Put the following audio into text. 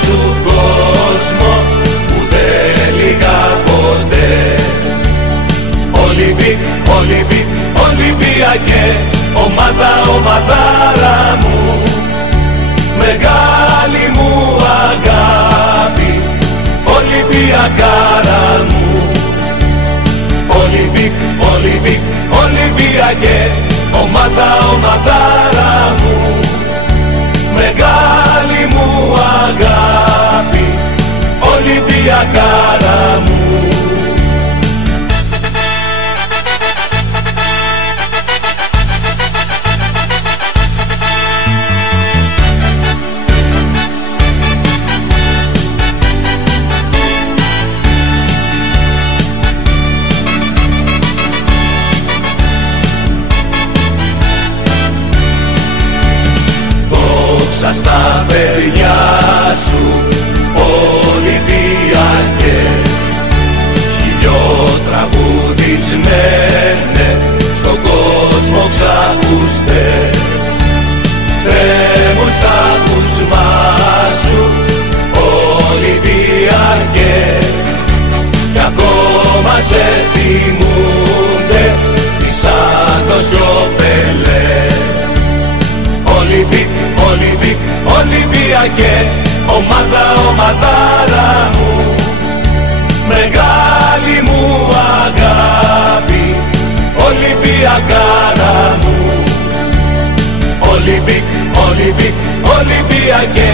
σου κόσμο που δεν λυγά ποτέ. Ολυμπίκ, Ολυμπίκ, Ολυμπιακέ, ομάδα, ομαδάρα μου, μεγάλη μου αγάπη, Ολυμπιακάρα μου. Ολυμπίκ, Ολυμπίκ, Ολυμπιακέ, ομάδα, ομαδάρα μου, μεγάλη μου αγάπη, Ολυμπιακάρα μου. Δόξα στα παιδιά σου, Ολυμπιακέ, χιλιοτραγουδισμένε στον κόσμο ξακούστε. Τρέμουν στα ακούσμα σου, Ολυμπιακέ, κι ακόμα σε θυμούνται σαν το Σιωπελέ. Ολυμπίκ, Ολυμπίκ, Ολυμπιακέ, ομάδα, ομαδάρα μου, μεγάλη μου αγάπη, Ολυμπιακάρα μου. Ολυμπίκ, Ολυμπίκ, Ολυμπιακέ,